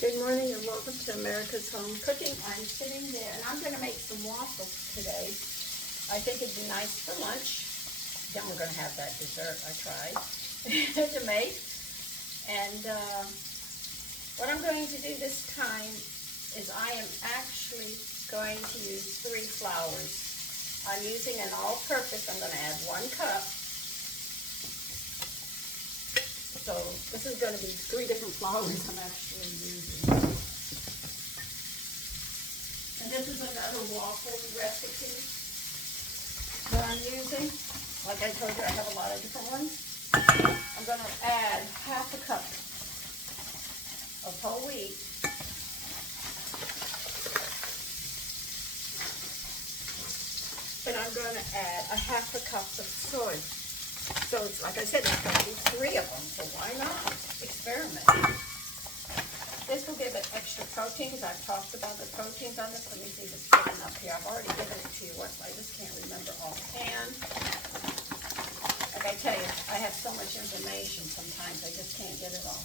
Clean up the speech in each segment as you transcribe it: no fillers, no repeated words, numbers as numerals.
Good morning and welcome to America's Home Cooking. I'm sitting there and I'm going to make some waffles today. I think it'd be nice for lunch. Then we're going to have that dessert I tried to make. And what I'm going to do this time is I am actually going to use 3 flours. I'm using an all-purpose. I'm going to add 1 cup. So this is going to be 3 different flours I'm actually using. And this is another waffle recipe that I'm using. Like I told you, I have a lot of different ones. I'm going to add half a cup of whole wheat. But I'm going to add a half a cup of soy. So it's like I said, there's going to be 3 of them, so why not experiment? This will give it extra protein, because I've talked about the proteins on this. Let me see if it's given up here. I've already given it to you once, I just can't remember offhand. Like I tell you, I have so much information sometimes, I just can't get it all.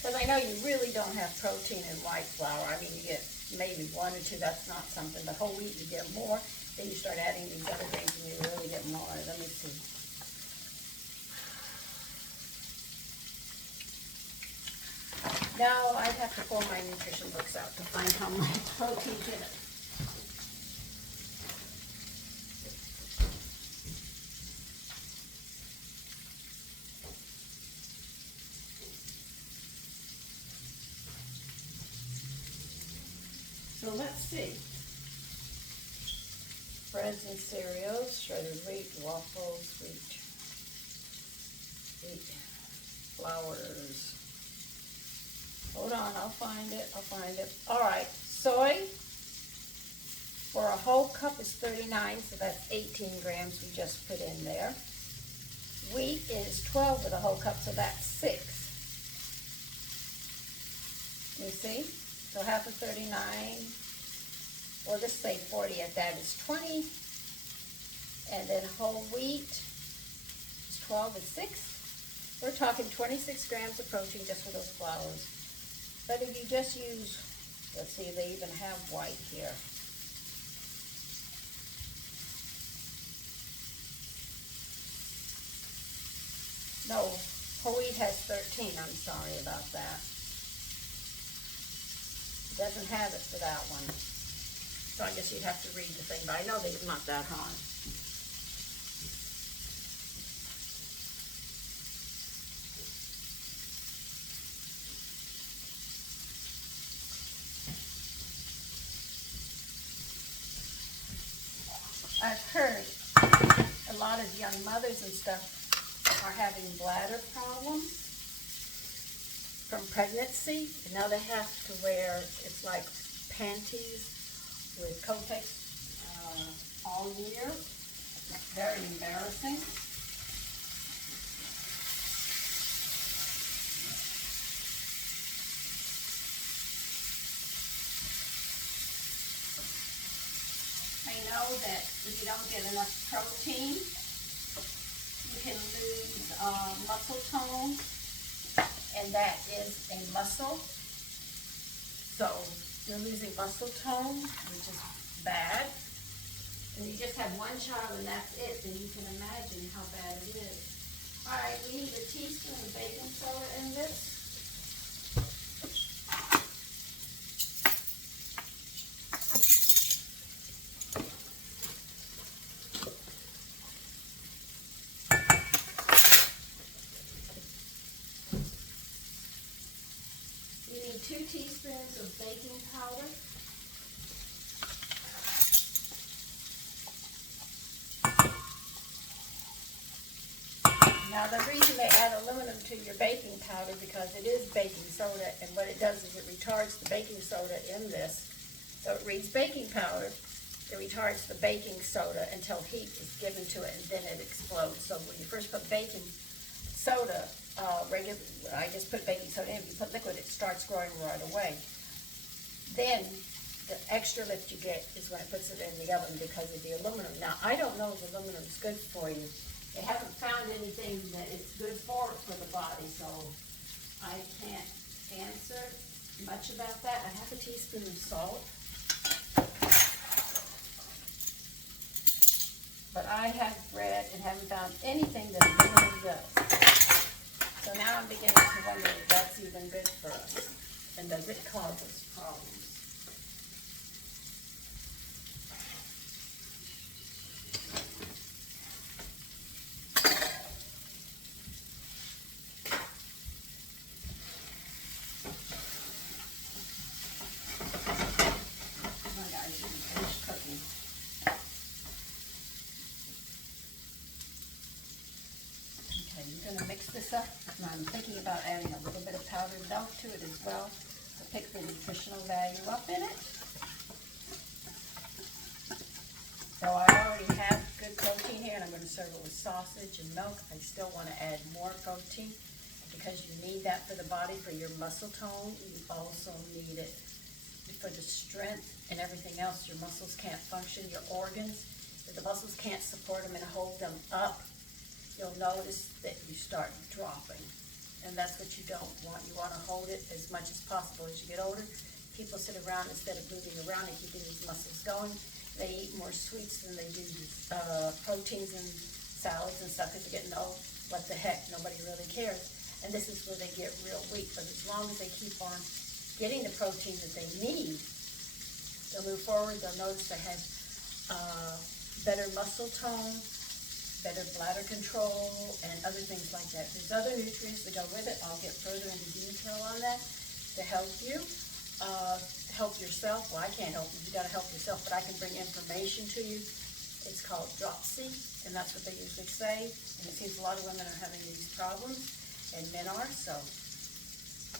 Because I know you really don't have protein in white flour. I mean, you get maybe 1 or 2, that's not something. But whole wheat, you get more. Then you start adding these other things and you really get more. Let me see. Now, I'd have to pull my nutrition books out to find how much protein's in it. So let's see. Breads and cereals, shredded wheat, waffles, wheat flours. Hold on, I'll find it. All right, soy for a whole cup is 39, so that's 18 grams we just put in there. Wheat is 12 with a whole cup, so that's 6. You see? So half of 39, or just say 40 at that, is 20. And then whole wheat is 12 is 6. We're talking 26 grams of protein just for those flours. But if you just use, let's see, they even have white here. No, whole wheat has 13. I'm sorry about that. Doesn't have it for that one. So I guess you'd have to read the thing, but I know they're not that high. I've heard a lot of young mothers and stuff are having bladder problems from pregnancy, and now they have to wear, it's like panties with Kotex all year. It's very embarrassing. I know that if you don't get enough protein, you can lose muscle tone. And that is a muscle. So you're losing muscle tone, which is bad. And you just have 1 child and that's it, then you can imagine how bad it is. All right, we need a teaspoon of baking soda in this. You need 2 teaspoons of baking powder. Now the reason they add aluminum to your baking powder, because it is baking soda, and what it does is it retards the baking soda in this. So it reads baking powder, it retards the baking soda until heat is given to it, and then it explodes. So when you first put baking soda, I just put baking soda in. If you put liquid, it starts growing right away. Then the extra lift you get is when it puts it in the oven because of the aluminum. Now, I don't know if aluminum is good for you. They haven't found anything that it's good for the body, so I can't answer much about that. I have a teaspoon of salt. But I have read and haven't found anything that aluminum does. So now I'm beginning to wonder if that's even good for us. And does it cause us problems? My guys didn't finish cooking. Okay, I'm going to mix this up. And I'm thinking about adding a little bit of powdered milk to it as well to pick the nutritional value up in it. So I already have good protein here, and I'm going to serve it with sausage and milk. I still want to add more protein because you need that for the body, for your muscle tone. You also need it for the strength and everything else. Your muscles can't function, your organs. If the muscles can't support them and hold them up, you'll notice that you start dropping. And that's what you don't want. You want to hold it as much as possible. As you get older, people sit around instead of moving around and keeping these muscles going. They eat more sweets than they do proteins and salads and stuff because they're getting old. What the heck? Nobody really cares. And this is where they get real weak. But as long as they keep on getting the protein that they need, they'll move forward. They'll notice they have better muscle tone, better bladder control, and other things like that. There's other nutrients that go with it. I'll get further into detail on that to help you. Help yourself. Well, I can't help you. You got to help yourself, but I can bring information to you. It's called dropsy, and that's what they usually say. And it seems a lot of women are having these problems, and men are, so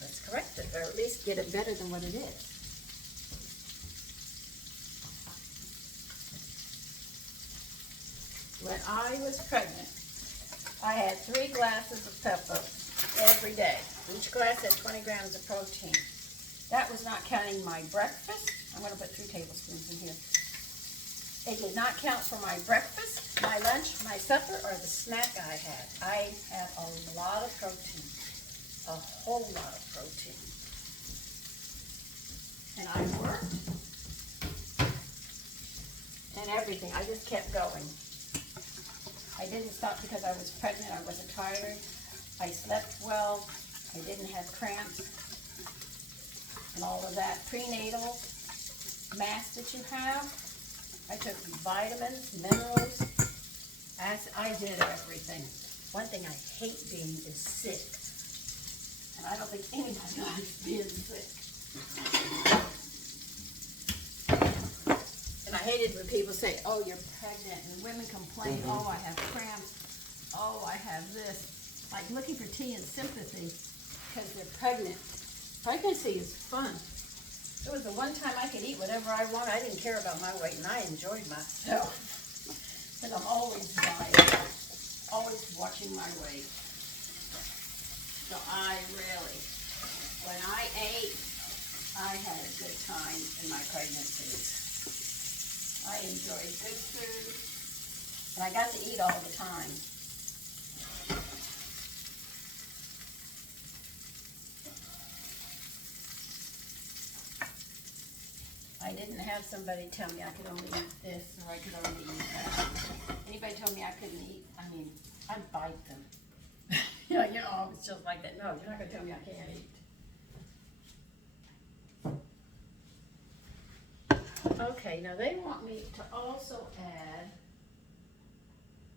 let's correct it, or at least get it better than what it is. When I was pregnant, I had 3 glasses of pepper every day. Each glass had 20 grams of protein. That was not counting my breakfast. I'm going to put 3 tablespoons in here. It did not count for my breakfast, my lunch, my supper, or the snack I had. I had a lot of protein, a whole lot of protein. And I worked and everything. I just kept going. I didn't stop because I was pregnant. I wasn't tired. I slept well. I didn't have cramps and all of that prenatal mass that you have. I took vitamins, minerals. I did everything. One thing I hate being is sick. And I don't think anybody likes being sick. And I hated when people say, oh, you're pregnant. And women complain, oh, I have cramps. Oh, I have this. Like looking for tea and sympathy because they're pregnant. Pregnancy is fun. It was the one time I could eat whatever I want. I didn't care about my weight, and I enjoyed myself. Because I'm always dieting, always watching my weight. So I really, when I ate, I had a good time in my pregnancy. I enjoyed good food, and I got to eat all the time. I didn't have somebody tell me I could only eat this or I could only eat that. Anybody told me I couldn't eat, I mean, I'd bite them. It's just like that. No, you're not going to tell me I can't eat. Okay, now they want me to also add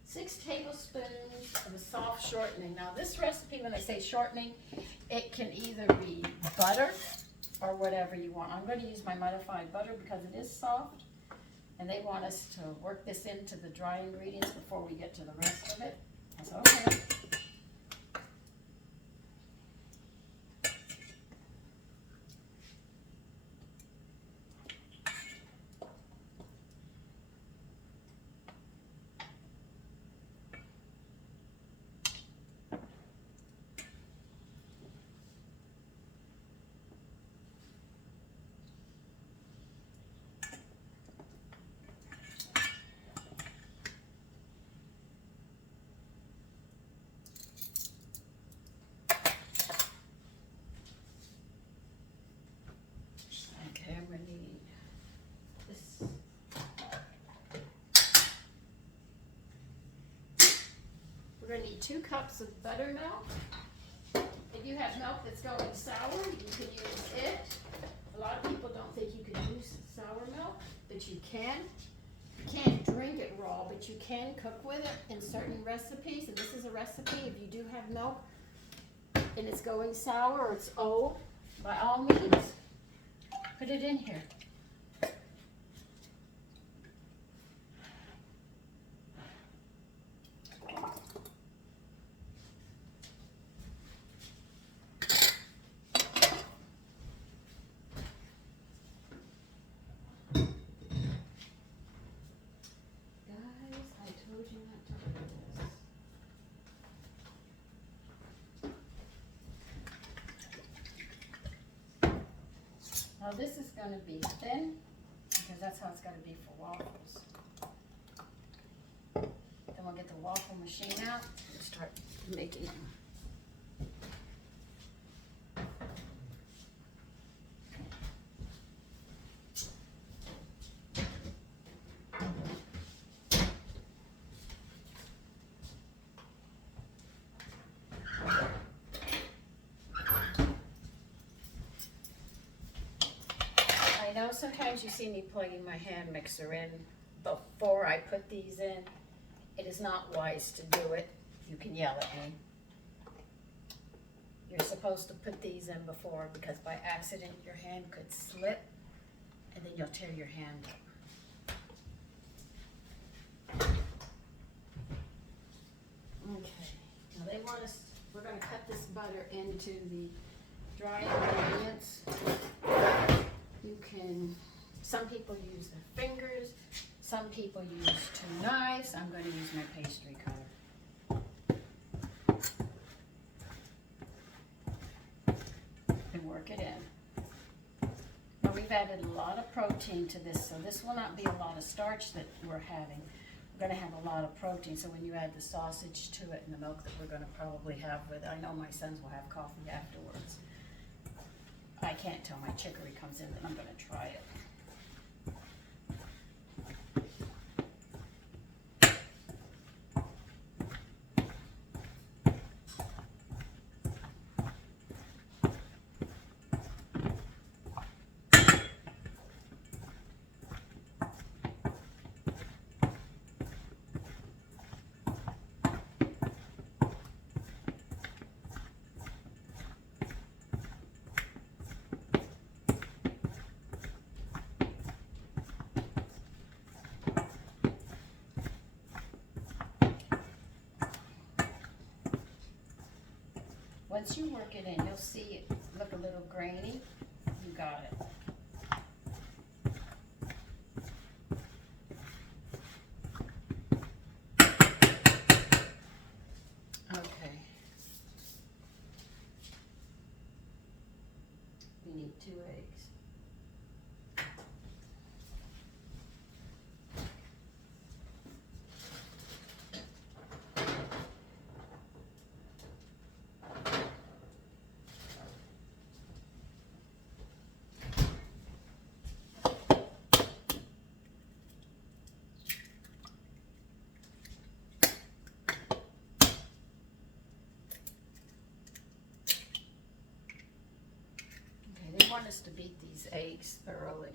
6 tablespoons of a soft shortening. Now this recipe, when they say shortening, it can either be butter or whatever you want. I'm going to use my modified butter because it is soft, and they want us to work this into the dry ingredients before we get to the rest of it. I said, okay. 2 cups of buttermilk. If you have milk that's going sour, you can use it. A lot of people don't think you can use sour milk, but you can. You can't drink it raw, but you can cook with it in certain recipes. And this is a recipe. If you do have milk and it's going sour or it's old, by all means, put it in here. Now this is going to be thin, because that's how it's going to be for waffles. Then we'll get the waffle machine out and start making them. I know sometimes you see me plugging my hand mixer in before I put these in. It is not wise to do it. You can yell at me. You're supposed to put these in before, because by accident your hand could slip and then you'll tear your hand up. Okay, now they want us, we're going to cut this butter into the dry ingredients. You can, some people use their fingers, some people use 2 knives. I'm going to use my pastry cutter. And work it in. Now we've added a lot of protein to this, so this will not be a lot of starch that we're having. We're going to have a lot of protein, so when you add the sausage to it and the milk that we're going to probably have with it, I know my sons will have coffee afterwards. I can't tell my chicory comes in, but I'm going to try it. Once you work it in, you'll see it look a little grainy. You got it. Okay. We need 2 eggs. They want us to beat these eggs thoroughly.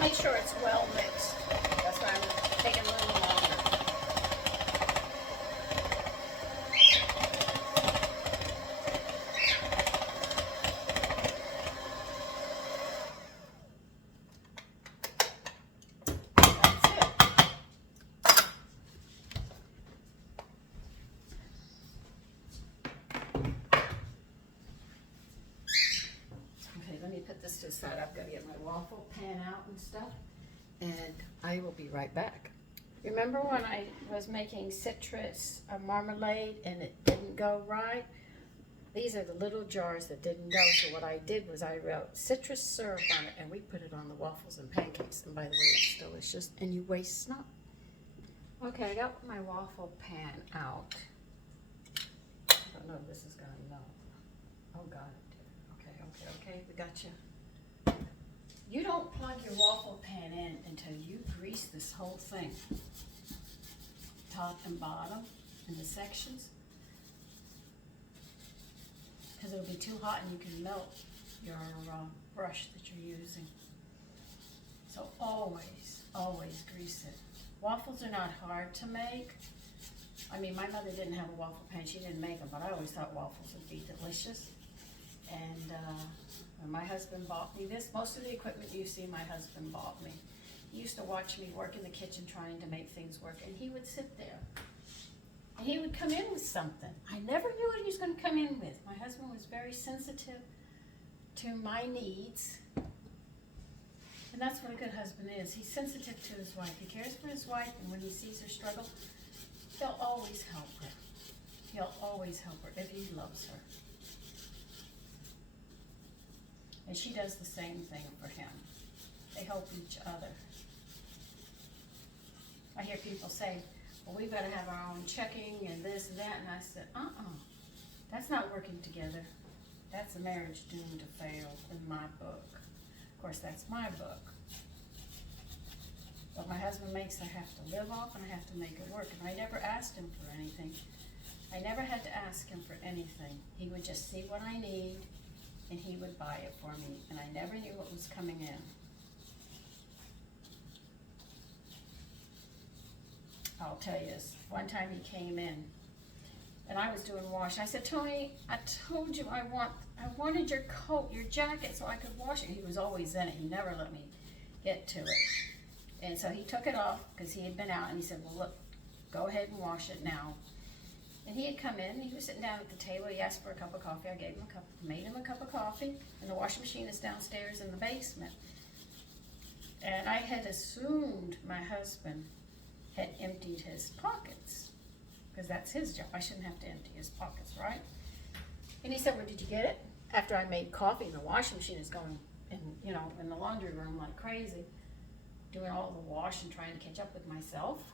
make sure it's well mixed. That's why I'm taking a little longer. That's it. Okay, let me put this to the side. I've got to get my waffle pan out and stuff. And I will be right back. Remember when I was making citrus marmalade and it didn't go right? These are the little jars that didn't go. So what I did was I wrote citrus syrup on it and we put it on the waffles and pancakes. And by the way, it's delicious and you waste not. Okay, I got my waffle pan out. I don't know if this is going to melt. Oh, got it. Okay, we got you. You don't plug your waffle pan in until you grease this whole thing, top and bottom, in the sections, because it'll be too hot and you can melt your brush that you're using. So always grease it. Waffles are not hard to make. I mean, my mother didn't have a waffle pan. She didn't make them, but I always thought waffles would be delicious. And when my husband bought me this, most of the equipment you see my husband bought me. He used to watch me work in the kitchen trying to make things work, and he would sit there. And he would come in with something. I never knew what he was going to come in with. My husband was very sensitive to my needs. And that's what a good husband is. He's sensitive to his wife. He cares for his wife, and when he sees her struggle, he'll always help her. He'll always help her if he loves her. And she does the same thing for him. They help each other. I hear people say, well, we've got to have our own checking and this and that. And I said, that's not working together. That's a marriage doomed to fail in my book. Of course, that's my book. But my husband makes I have to live off and I have to make it work. And I never asked him for anything. I never had to ask him for anything. He would just see what I need and he would buy it for me. And I never knew what was coming in. I'll tell you this. One time he came in and I was doing wash. I said, Tony, I told you I wanted your coat, your jacket, so I could wash it. He was always in it. He never let me get to it. And so he took it off because he had been out and he said, well, look, go ahead and wash it now. And he had come in, he was sitting down at the table, he asked for a cup of coffee, I gave him a cup, made him a cup of coffee, and the washing machine is downstairs in the basement. And I had assumed my husband had emptied his pockets, because that's his job, I shouldn't have to empty his pockets, right? And he said, well, did you get it? After I made coffee and the washing machine is going in the laundry room like crazy, doing all the wash and trying to catch up with myself.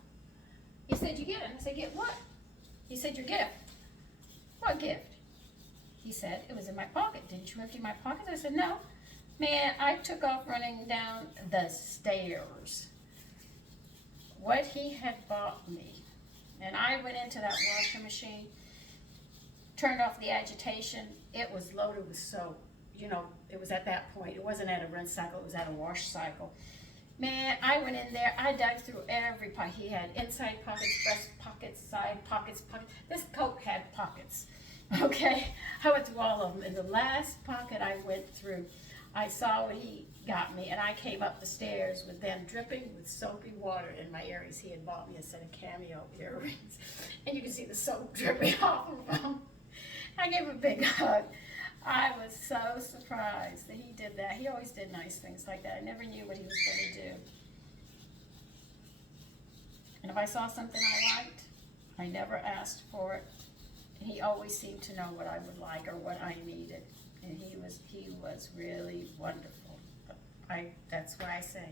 He said, you get it? And I said, get what? He said, your gift. What gift? He said, it was in my pocket. Didn't you empty my pocket? I said, no. Man, I took off running down the stairs. What he had bought me. And I went into that washing machine, turned off the agitation. It was loaded with soap. You know, it was at that point. It wasn't at a rinse cycle. It was at a wash cycle. Man, I went in there, I dug through every pocket. He had inside pockets, breast pockets, side pockets, pockets. This coat had pockets, okay? I went through all of them. In the last pocket I went through, I saw what he got me, and I came up the stairs with them dripping with soapy water in my earrings. He had bought me a set of cameo earrings, and you can see the soap dripping off of them. I gave him a big hug. I was so surprised that he did that. He always did nice things like that. I never knew what he was going to do. And if I saw something I liked, I never asked for it. And he always seemed to know what I would like or what I needed. And he was really wonderful. That's why I say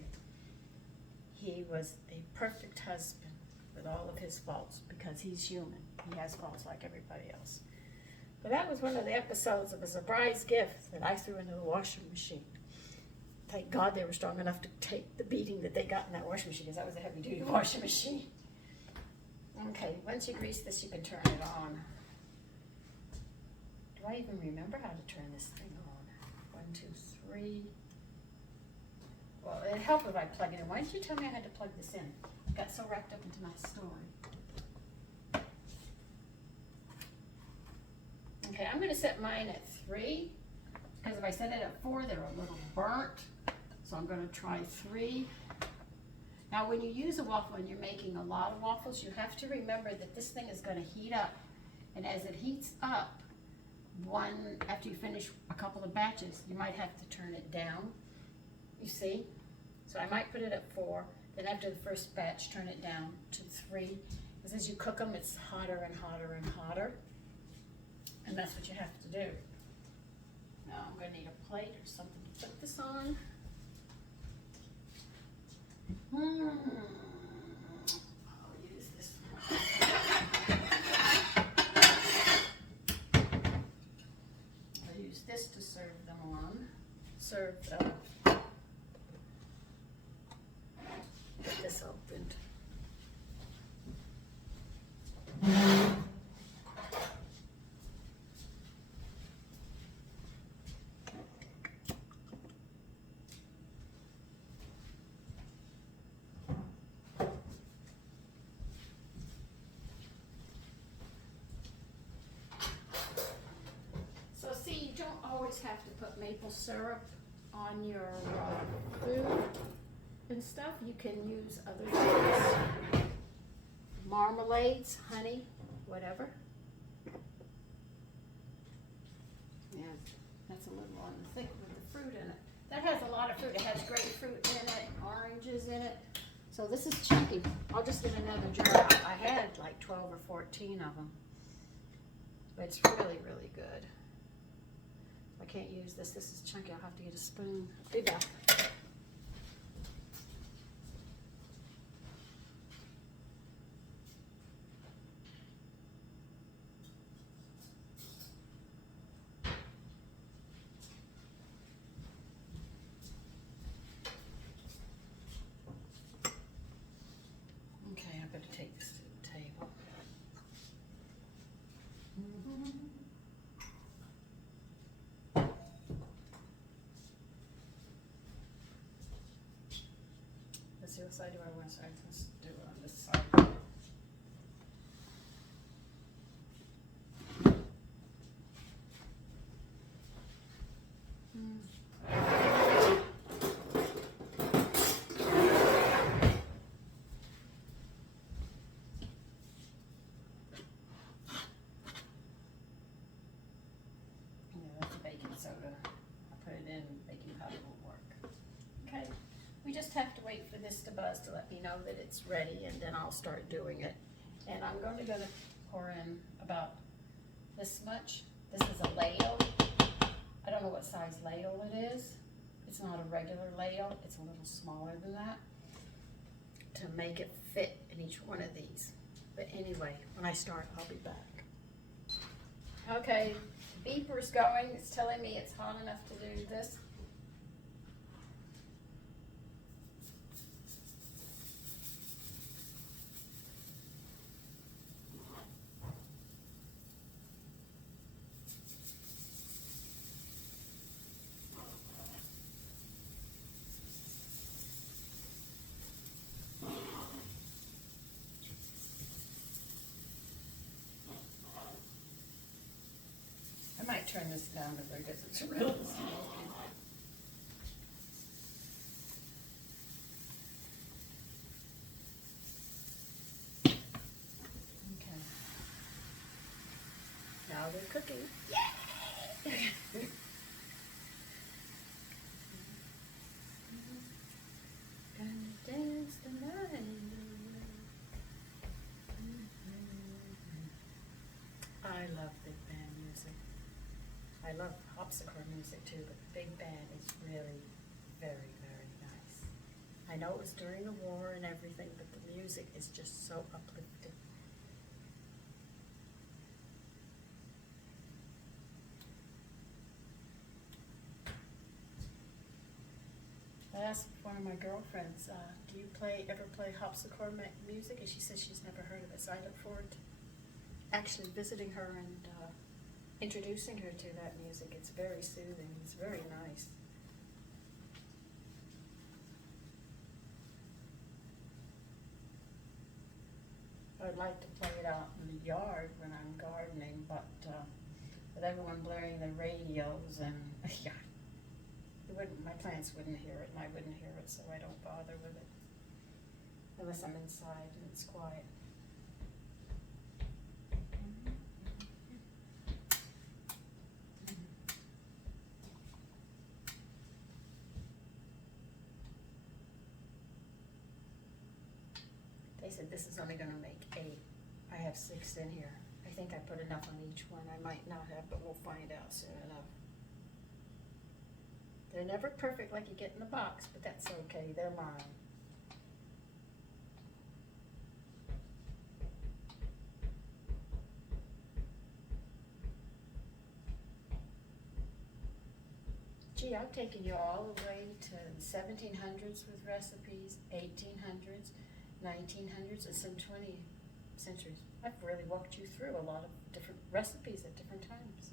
he was a perfect husband with all of his faults, because he's human. He has faults like everybody else. But that was one of the episodes of a surprise gift that I threw into the washing machine. Thank God they were strong enough to take the beating that they got in that washing machine, because that was a heavy-duty washing machine. Okay, once you grease this, you can turn it on. Do I even remember how to turn this thing on? 1, 2, 3. Well, it'd help if I plug it in. Why didn't you tell me I had to plug this in? I got so wrapped up into my story. Okay, I'm gonna set mine at 3, because if I set it at 4, they're a little burnt. So I'm gonna try 3. Now when you use a waffle and you're making a lot of waffles, you have to remember that this thing is gonna heat up. And as it heats up, after you finish a couple of batches, you might have to turn it down, you see? So I might put it at 4, then after the first batch, turn it down to 3. Because as you cook them, it's hotter and hotter and hotter. And that's what you have to do. Now I'm gonna need a plate or something to put this on. I'll use this one. I'll use this to serve them on. Get this opened. Always have to put maple syrup on your food and stuff. You can use other things, marmalades, honey, whatever. Yeah, that's a little on the thick with the fruit in it. That has a lot of fruit. It has grapefruit in it, oranges in it. So this is chunky. I'll just get another jar. I had like 12 or 14 of them. But it's really, really good. I can't use this. This is chunky. I'll have to get a spoon. Be back. Okay, I'm going to take this to the table. Let's see, what side do I want to start? Let's do it on this side. Soda. I put it in, baking powder will work. Okay, we just have to wait for this to buzz to let me know that it's ready, and then I'll start doing it. And I'm going to pour in about this much. This is a ladle. I don't know what size ladle it is. It's not a regular ladle. It's a little smaller than that to make it fit in each one of these. But anyway, when I start, I'll be back. Okay. Beeper's going. It's telling me it's hot enough to do this. I might turn this down because it's really smoky. Okay. Now they're cooking. Yay! Gonna dance the night away. I love big band music. I love harpsichord music too, but big band is really very, very nice. I know it was during the war and everything, but the music is just so uplifting. I asked one of my girlfriends, do you ever play harpsichord music? And she says she's never heard of it, so I look forward to actually visiting her and introducing her to that music. It's very soothing. It's very nice. I'd like to play it out in the yard when I'm gardening, but with everyone blaring their radios and yeah, my plants wouldn't hear it and I wouldn't hear it, so I don't bother with it unless I'm inside and it's quiet. They said this is only going to make 8. I have 6 in here. I think I put enough on each one. I might not have, but we'll find out soon enough. They're never perfect like you get in the box, but that's okay. They're mine. Gee, I've taken you all the way to the 1700s with recipes, 1800s, 1900s, and some 20th centuries. I've really walked you through a lot of different recipes at different times.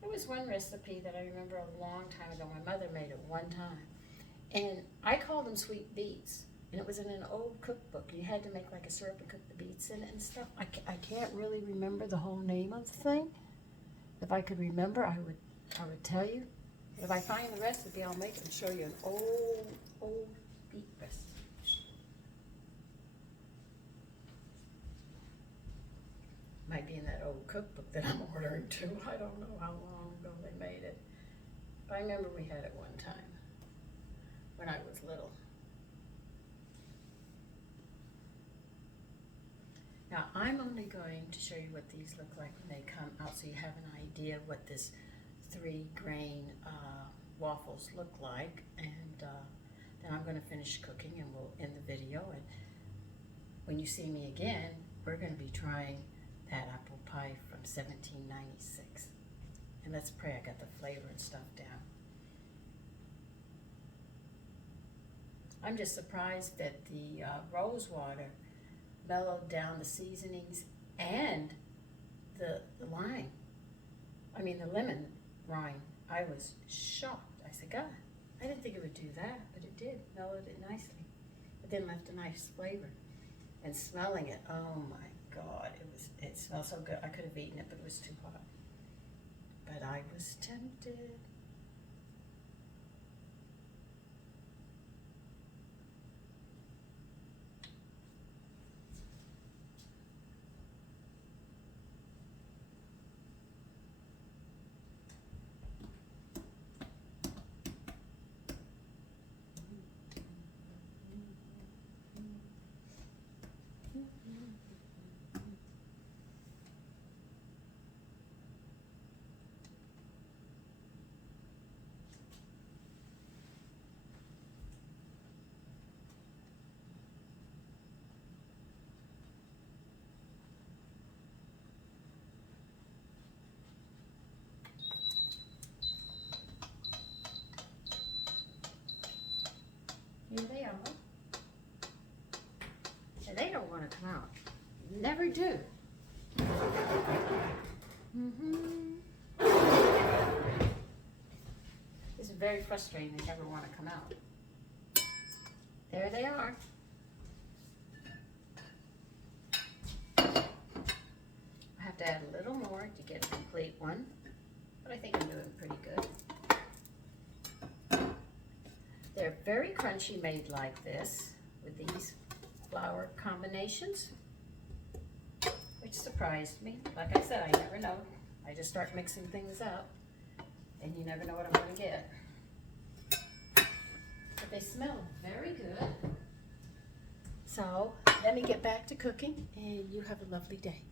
There was one recipe that I remember a long time ago. My mother made it one time, and I called them sweet beets, and it was in an old cookbook. You had to make like a syrup and cook the beets in it and stuff. I can't really remember the whole name of the thing. If I could remember, I would tell you. If I find the recipe, I'll make it and show you an old beet recipe. Might be in that old cookbook that I'm ordering too. I don't know how long ago they made it. But I remember we had it one time when I was little. Now I'm only going to show you what these look like when they come out so you have an idea what this 3-grain waffles look like, and then I'm going to finish cooking and we'll end the video, and when you see me again we're going to be trying that apple pie from 1796, and let's pray I got the flavor and stuff down. I'm just surprised that the rose water mellowed down the seasonings and the lime, I mean the lemon rind. I was shocked. I said, God, I didn't think it would do that, but it did. Mellowed it nicely, but then left a nice flavor. And smelling it, oh my God, it smelled so good. I could have eaten it, but it was too hot. But I was tempted. Here they are. And they don't want to come out. Never do. This is very frustrating. They never want to come out. There they are. I have to add a little more to get a complete one, but I think I'm doing pretty good. They're very crunchy made like this with these flour combinations, which surprised me. Like I said, I never know. I just start mixing things up and you never know what I'm going to get. But they smell very good. So let me get back to cooking and you have a lovely day.